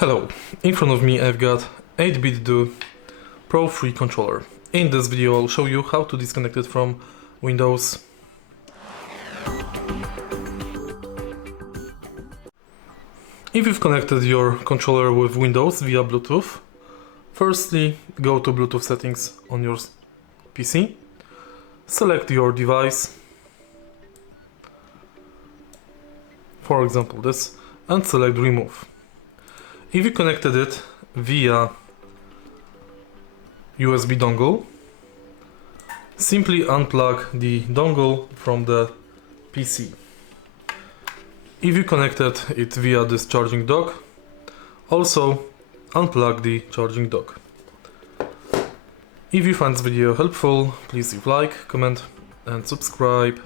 Hello, in front of me I've got 8BitDo Pro 3 controller. In this video I'll show you how to disconnect it from Windows. If you've connected your controller with Windows via Bluetooth, firstly go to Bluetooth settings on your PC, select your device, for example this, and select remove. If you connected it via USB dongle, simply unplug the dongle from the PC. If you connected it via this charging dock, also unplug the charging dock. If you find this video helpful, please leave a like, comment and subscribe.